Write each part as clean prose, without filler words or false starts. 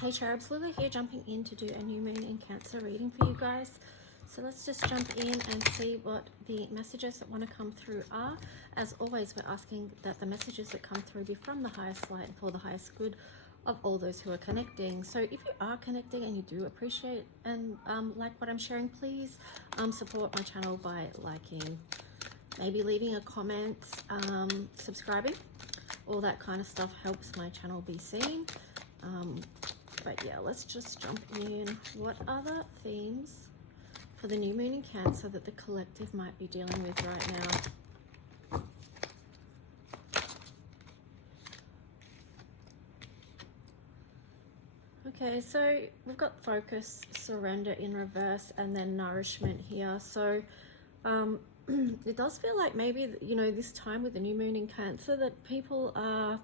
Hey Cherubs, Lily here, jumping in to do a new moon in Cancer reading for you guys. So let's just jump in and see what the messages that want to come through are. As always, we're asking that the messages that come through be from the highest light and for the highest good of all those who are connecting. So if you are connecting and you do appreciate and like what I'm sharing, please support my channel by liking, maybe leaving a comment, subscribing. All that kind of stuff helps my channel be seen. But yeah, let's just jump in. What other themes for the new moon in Cancer that the collective might be dealing with right now? Okay, so we've got focus, surrender in reverse, and then nourishment here. So it does feel like maybe, you know, this time with the new moon in Cancer that people are,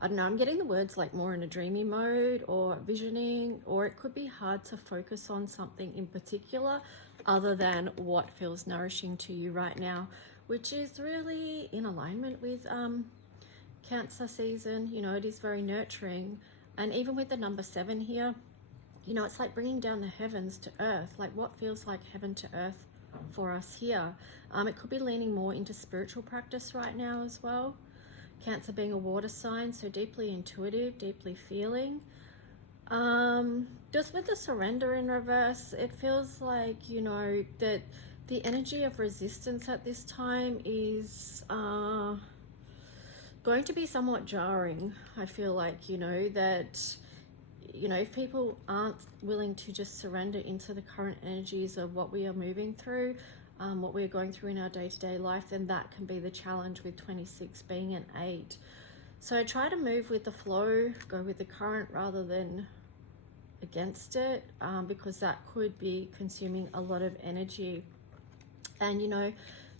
I don't know, I'm getting the words like more in a dreamy mode or visioning, or it could be hard to focus on something in particular other than what feels nourishing to you right now, which is really in alignment with Cancer season. You know, it is very nurturing. And even with the number 7 here, you know, it's like bringing down the heavens to earth, like what feels like heaven to earth for us here. It could be leaning more into spiritual practice right now as well. Cancer being a water sign, so deeply intuitive, deeply feeling. Just with the surrender in reverse, it feels like, you know, that the energy of resistance at this time is going to be somewhat jarring. I feel like, you know, that, you know, if people aren't willing to just surrender into the current energies of what we are moving through, what we're going through in our day-to-day life, then that can be the challenge with 26 being an 8. So try to move with the flow, go with the current rather than against it, because that could be consuming a lot of energy. And, you know,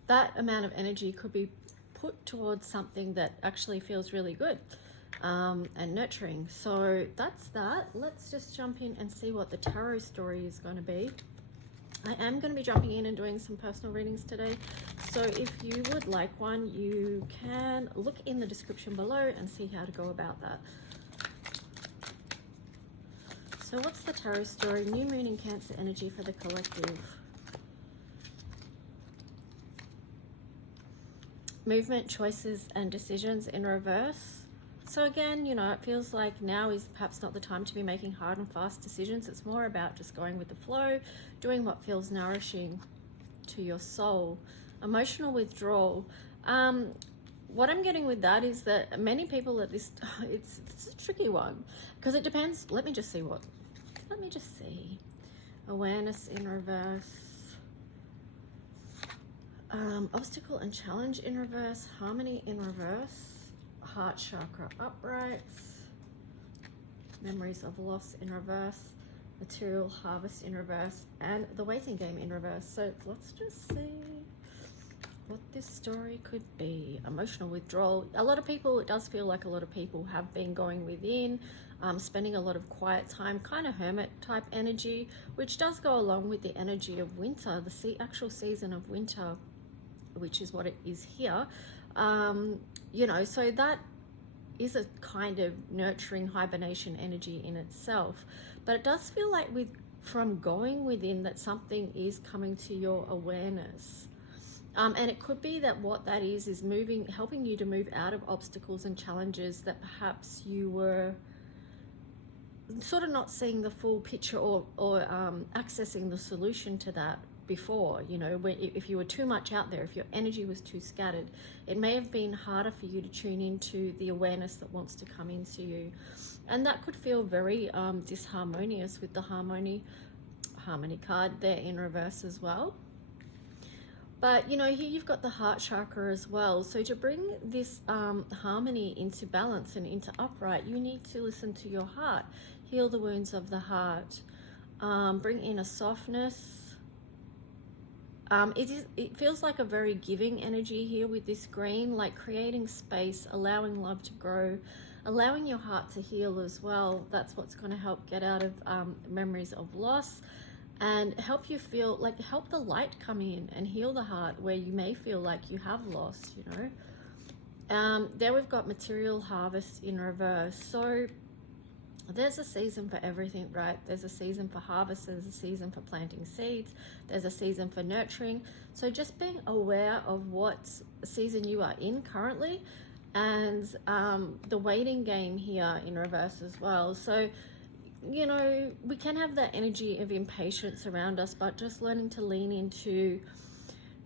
that amount of energy could be put towards something that actually feels really good and nurturing. So that's that. Let's just jump in and see what the tarot story is going to be. I am going to be jumping in and doing some personal readings today, so if you would like one, you can look in the description below and see how to go about that. So what's the tarot story? New moon in Cancer energy for the collective. Movement, choices and decisions in reverse. So again, you know, it feels like now is perhaps not the time to be making hard and fast decisions. It's more about just going with the flow, doing what feels nourishing to your soul. Emotional withdrawal. What I'm getting with that is that many people at this, it's a tricky one because it depends. Let me just see. Awareness in reverse. Obstacle and challenge in reverse. Harmony in reverse. Heart chakra upright, memories of loss in reverse, material harvest in reverse, and the waiting game in reverse. So let's just see what this story could be. Emotional withdrawal. A lot of people, it does feel like a lot of people have been going within, spending a lot of quiet time, kind of hermit type energy, which does go along with the energy of winter, the actual season of winter, which is what it is here. You know, so that is a kind of nurturing hibernation energy in itself, but it does feel like from going within that something is coming to your awareness, and it could be that what that is helping you to move out of obstacles and challenges that perhaps you were sort of not seeing the full picture or accessing the solution to that before. You know, if you were too much out there, if your energy was too scattered, it may have been harder for you to tune into the awareness that wants to come into you, and that could feel very disharmonious with the harmony card there in reverse as well. But you know, here you've got the heart chakra as well. So to bring this harmony into balance and into upright, you need to listen to your heart, heal the wounds of the heart, bring in a softness. It feels like a very giving energy here with this green, like creating space, allowing love to grow, allowing your heart to heal as well. That's what's going to help get out of memories of loss and help you feel like, help the light come in and heal the heart where you may feel like you have lost, you know. There we've got material harvest in reverse. So there's a season for everything, right? There's a season for harvest, there's a season for planting seeds, there's a season for nurturing. So just being aware of what season you are in currently, and the waiting game here in reverse as well. So, you know, we can have that energy of impatience around us, but just learning to lean into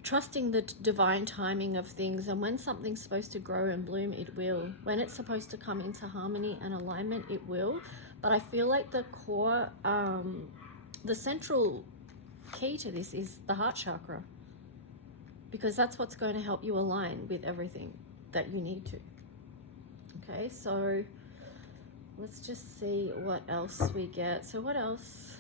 trusting the divine timing of things, and when something's supposed to grow and bloom, it will. When it's supposed to come into harmony and alignment, it will. But I feel like the core, the central key to this is the heart chakra, because that's what's going to help you align with everything that you need to. Okay, so let's just see what else we get. So what else?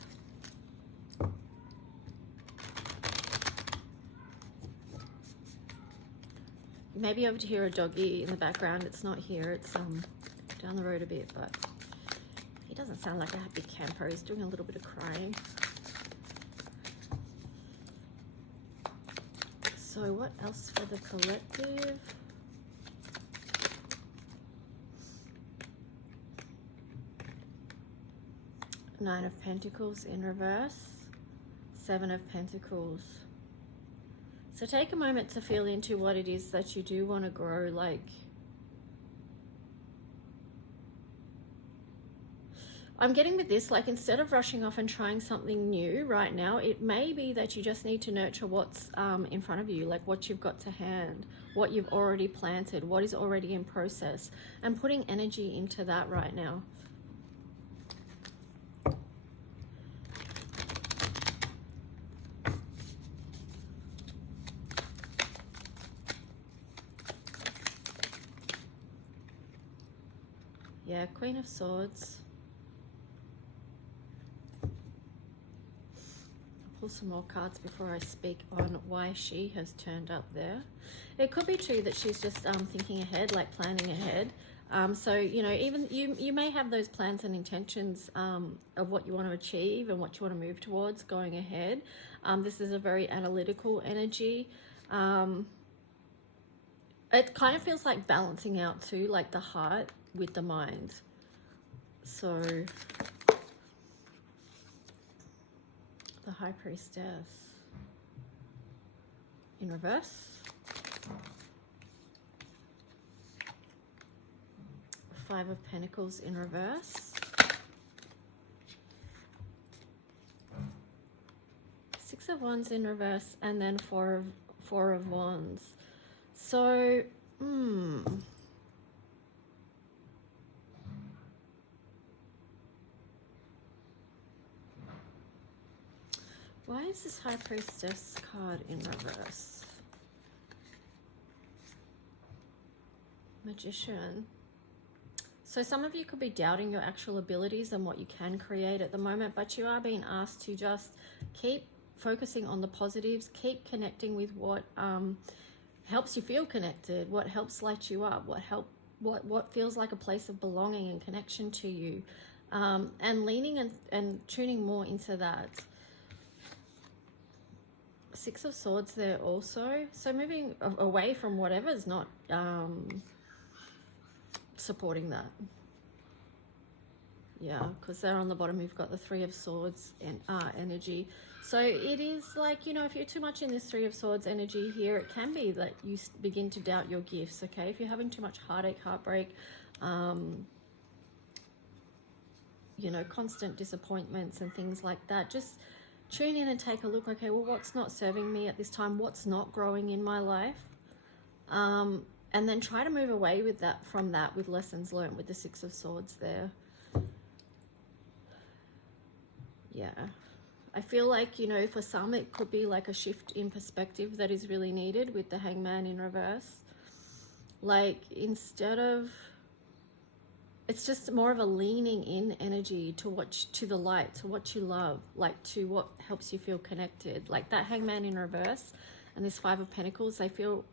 You may be able to hear a doggy in the background. It's not here, it's down the road a bit, but he doesn't sound like a happy camper. He's doing a little bit of crying. So what else for the collective? Nine of Pentacles in reverse, Seven of Pentacles. So take a moment to feel into what it is that you do want to grow. Like, I'm getting with this, like, instead of rushing off and trying something new right now, it may be that you just need to nurture what's in front of you, like what you've got to hand, what you've already planted, what is already in process, and putting energy into that right now. Yeah, Queen of Swords. I'll pull some more cards before I speak on why she has turned up there. It could be too that she's just thinking ahead, like planning ahead. So, you know, even you may have those plans and intentions of what you want to achieve and what you want to move towards going ahead. This is a very analytical energy. It kind of feels like balancing out too, like the heart with the mind. So the High Priestess in reverse, Five of Pentacles in reverse, Six of Wands in reverse, and then Four of Wands. So why is this High Priestess card in reverse? Magician. So some of you could be doubting your actual abilities and what you can create at the moment, but you are being asked to just keep focusing on the positives, keep connecting with what helps you feel connected, what helps light you up, what feels like a place of belonging and connection to you, and leaning and tuning more into that. Six of Swords there also. So moving away from whatever's not supporting that. Yeah, because there on the bottom we've got the Three of Swords and energy. So it is like, you know, if you're too much in this Three of Swords energy here, it can be that you begin to doubt your gifts, okay? If you're having too much heartache, heartbreak, you know, constant disappointments and things like that, just tune in and take a look. Okay, well, what's not serving me at this time? What's not growing in my life? And then try to move away with that, from that, with lessons learned with the Six of Swords there. Yeah. I feel like, you know, for some it could be like a shift in perspective that is really needed with the Hangman in reverse. Like, instead of, it's just more of a leaning in energy to the light, to what you love, like to what helps you feel connected. Like that Hangman in reverse and this Five of Pentacles, they feel,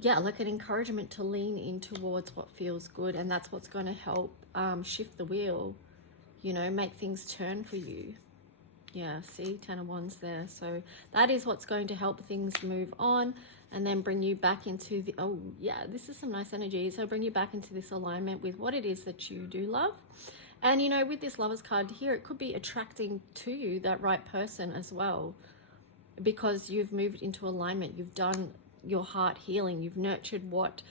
yeah, like an encouragement to lean in towards what feels good. And that's what's going to help shift the wheel, you know, make things turn for you. Yeah, see, Ten of Wands there. So that is what's going to help things move on. and then bring you back into the, oh yeah, this is some nice energy. So bring you back into this alignment with what it is that you do love. And you know, with this Lovers card here, it could be attracting to you that right person as well, because you've moved into alignment. You've done your heart healing. You've nurtured what,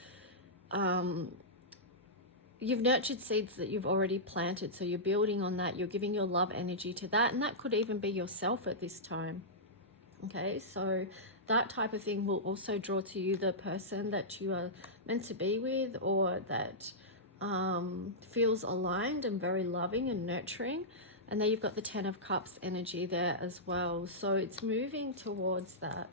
you've nurtured seeds that you've already planted. So you're building on that. You're giving your love energy to that. And that could even be yourself at this time. Okay, so that type of thing will also draw to you the person that you are meant to be with, or that feels aligned and very loving and nurturing. And then you've got the 10 of Cups energy there as well. So it's moving towards that.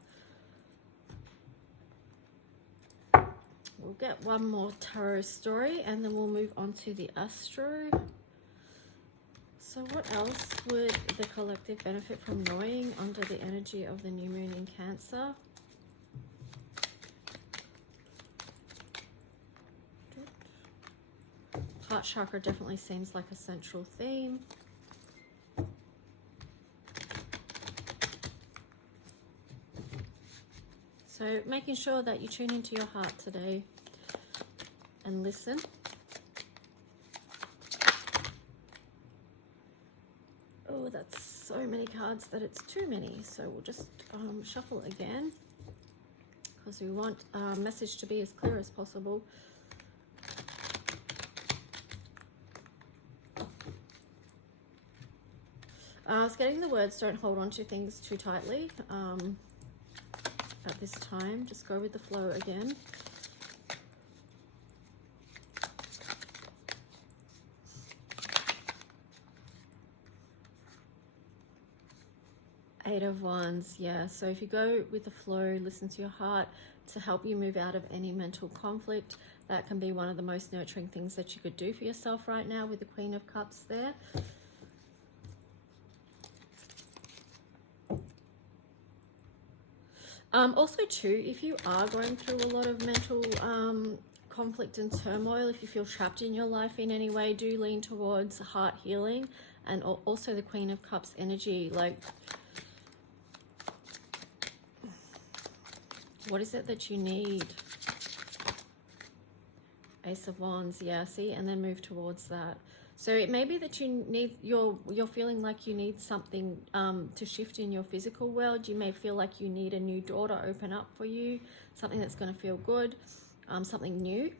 We'll get one more tarot story and then we'll move on to the Astro. So what else would the collective benefit from knowing under the energy of the new moon in Cancer? Heart chakra definitely seems like a central theme. So making sure that you tune into your heart today and listen. Oh, that's so many cards that it's too many. So we'll just shuffle again, because we want our message to be as clear as possible. I was getting the words, don't hold on to things too tightly at this time. Just go with the flow again. Eight of Wands, yeah. So if you go with the flow, listen to your heart to help you move out of any mental conflict. That can be one of the most nurturing things that you could do for yourself right now with the Queen of Cups there. Also too, if you are going through a lot of mental conflict and turmoil, if you feel trapped in your life in any way, do lean towards heart healing, and also the Queen of Cups energy. Like, what is it that you need? Ace of Wands, yeah, see, and then move towards that. So it may be that you need, you're feeling like you need something to shift in your physical world. You may feel like you need a new door to open up for you, something that's going to feel good, something new.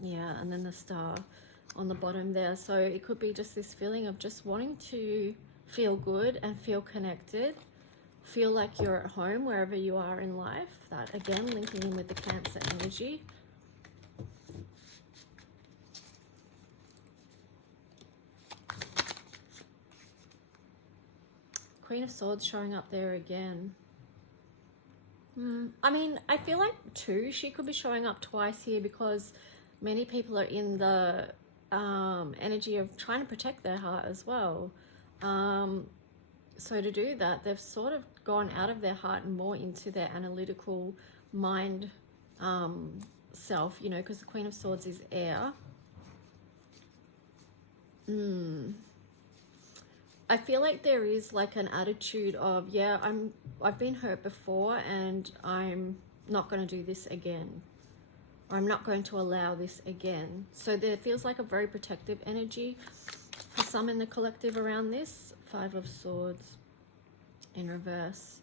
Yeah, and then the star on the bottom there. So it could be just this feeling of just wanting to feel good and feel connected, feel like you're at home wherever you are in life. That again, linking in with the Cancer energy. Queen of Swords showing up there again. I mean, I feel like too, she could be showing up twice here, because many people are in the energy of trying to protect their heart as well. So to do that, they've sort of gone out of their heart and more into their analytical mind self, you know, because the Queen of Swords is air. I feel like there is like an attitude of, yeah, I've been hurt before and I'm not going to do this again. Or I'm not going to allow this again. So there feels like a very protective energy for some in the collective around this. Five of Swords in reverse.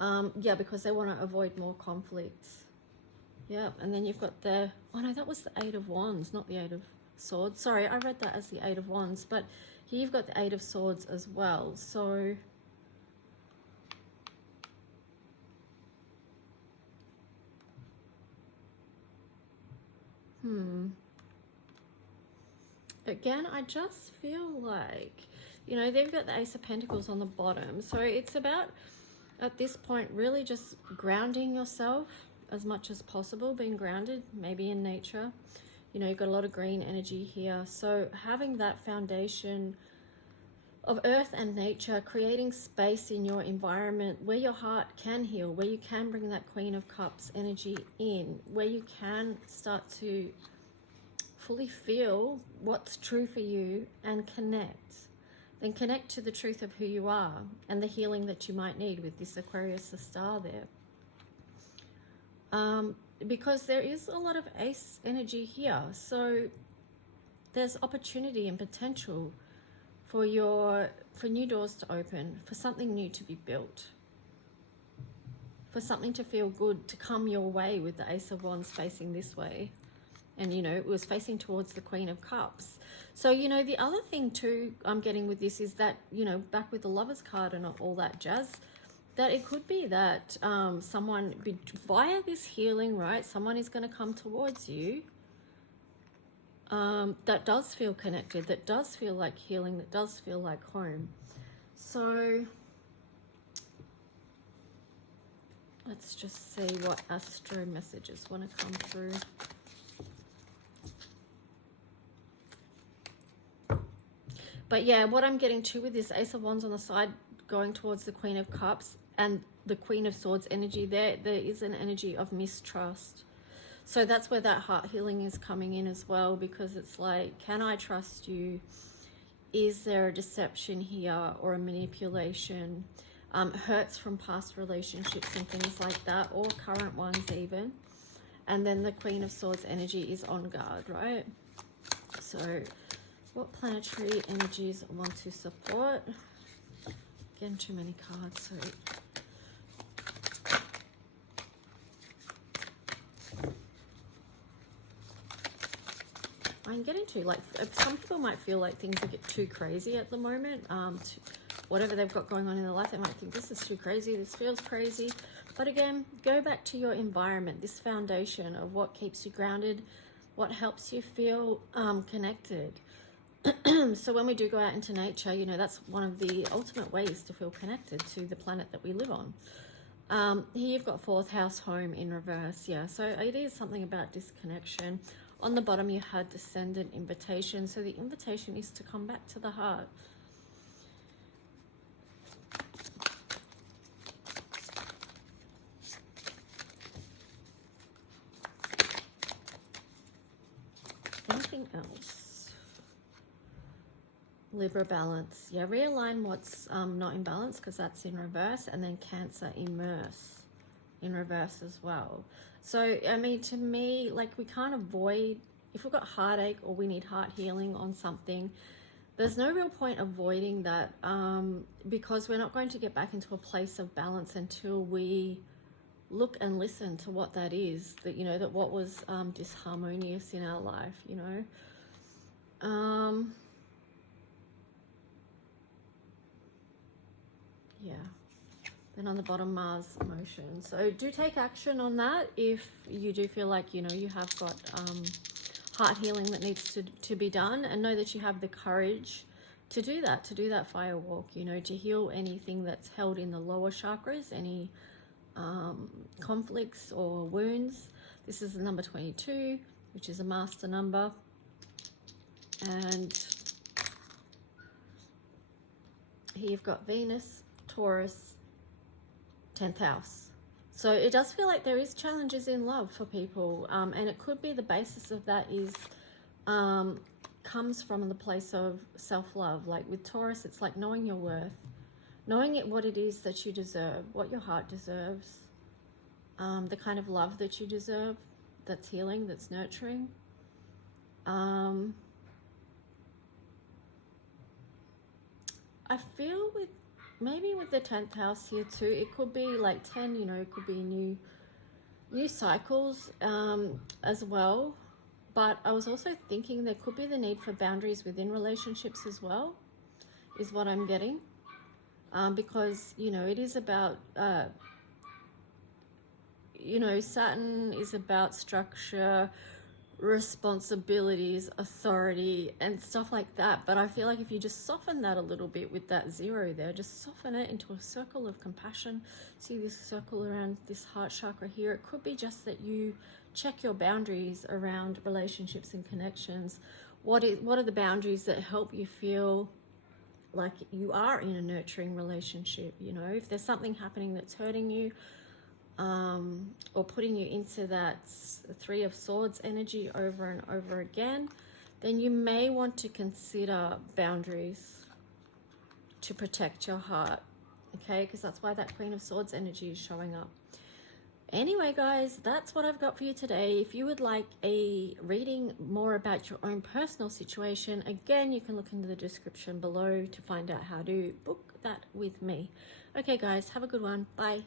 Yeah, because they want to avoid more conflicts. Yeah, and then you've got the, oh no, that was the Eight of Wands, not the Eight of Swords. Sorry, I read that as the Eight of Wands, but here you've got the Eight of Swords as well. So again, I just feel like, you know, they've got the Ace of Pentacles on the bottom. So it's about, at this point, really just grounding yourself as much as possible, being grounded, maybe in nature. You know, you've got a lot of green energy here. So having that foundation of earth and nature, creating space in your environment where your heart can heal, where you can bring that Queen of Cups energy in, where you can start to fully feel what's true for you and connect. Then connect to the truth of who you are and the healing that you might need with this Aquarius, the star there. because there is a lot of ace energy here. So there's opportunity and potential for new doors to open, for something new to be built, for something to feel good to come your way, with the Ace of Wands facing this way. And, you know, it was facing towards the Queen of Cups. So, you know, the other thing too I'm getting with this is that, you know, back with the Lovers card and all that jazz, that it could be that someone, via this healing, right, someone is going to come towards you that does feel connected, that does feel like healing, that does feel like home. So let's just see what astro messages want to come through. But yeah, what I'm getting to with this Ace of Wands on the side going towards the Queen of Cups and the Queen of Swords energy, there is an energy of mistrust. So that's where that heart healing is coming in as well, because it's like, can I trust you? Is there a deception here or a manipulation? Hurts from past relationships and things like that, or current ones even. And then the Queen of Swords energy is on guard, right? So what planetary energies want to support? Again, too many cards, sorry. I'm getting to, like, some people might feel like things are get too crazy at the moment. Whatever they've got going on in their life, they might think this is too crazy, this feels crazy. But again, go back to your environment, this foundation of what keeps you grounded, what helps you feel connected. So when we do go out into nature, you know, that's one of the ultimate ways to feel connected to the planet that we live on. Here you've got 4th house, home in reverse. Yeah, so it is something about disconnection. On the bottom you had descendant invitation. So the invitation is to come back to the heart. Anything else? Libra balance. Yeah, realign what's not in balance, because that's in reverse. And then Cancer immerse in reverse as well. So, I mean, to me, like, we can't avoid, if we've got heartache or we need heart healing on something, there's no real point avoiding that, because we're not going to get back into a place of balance until we look and listen to what that is, that, you know, that what was disharmonious in our life, you know. Yeah. Then on the bottom, Mars emotion. So do take action on that if you do feel like, you know, you have got heart healing that needs to be done, and know that you have the courage to do that fire walk, you know, to heal anything that's held in the lower chakras, any conflicts or wounds. This is the number 22, which is a master number. And here you've got Venus, Taurus, 10th house. So it does feel like there is challenges in love for people, and it could be the basis of that is comes from the place of self-love. Like with Taurus, it's like knowing your worth, knowing what it is that you deserve, what your heart deserves, the kind of love that you deserve, that's healing, that's nurturing. I feel maybe with the 10th house here too, it could be like 10, you know, it could be new cycles as well. But I was also thinking there could be the need for boundaries within relationships as well, is what I'm getting. Because, you know, it is about, you know, Saturn is about structure, responsibilities, authority, and stuff like that. But I feel like if you just soften that a little bit with that 0 there, just soften it into a circle of compassion. See this circle around this heart chakra here? It could be just that you check your boundaries around relationships and connections. What are the boundaries that help you feel like you are in a nurturing relationship? You know, if there's something happening that's hurting you, or putting you into that 3 of Swords energy over and over again, then you may want to consider boundaries to protect your heart, okay? Because that's why that Queen of Swords energy is showing up. Anyway, guys, that's what I've got for you today. If you would like a reading more about your own personal situation, again, you can look into the description below to find out how to book that with me. Okay, guys, have a good one. Bye.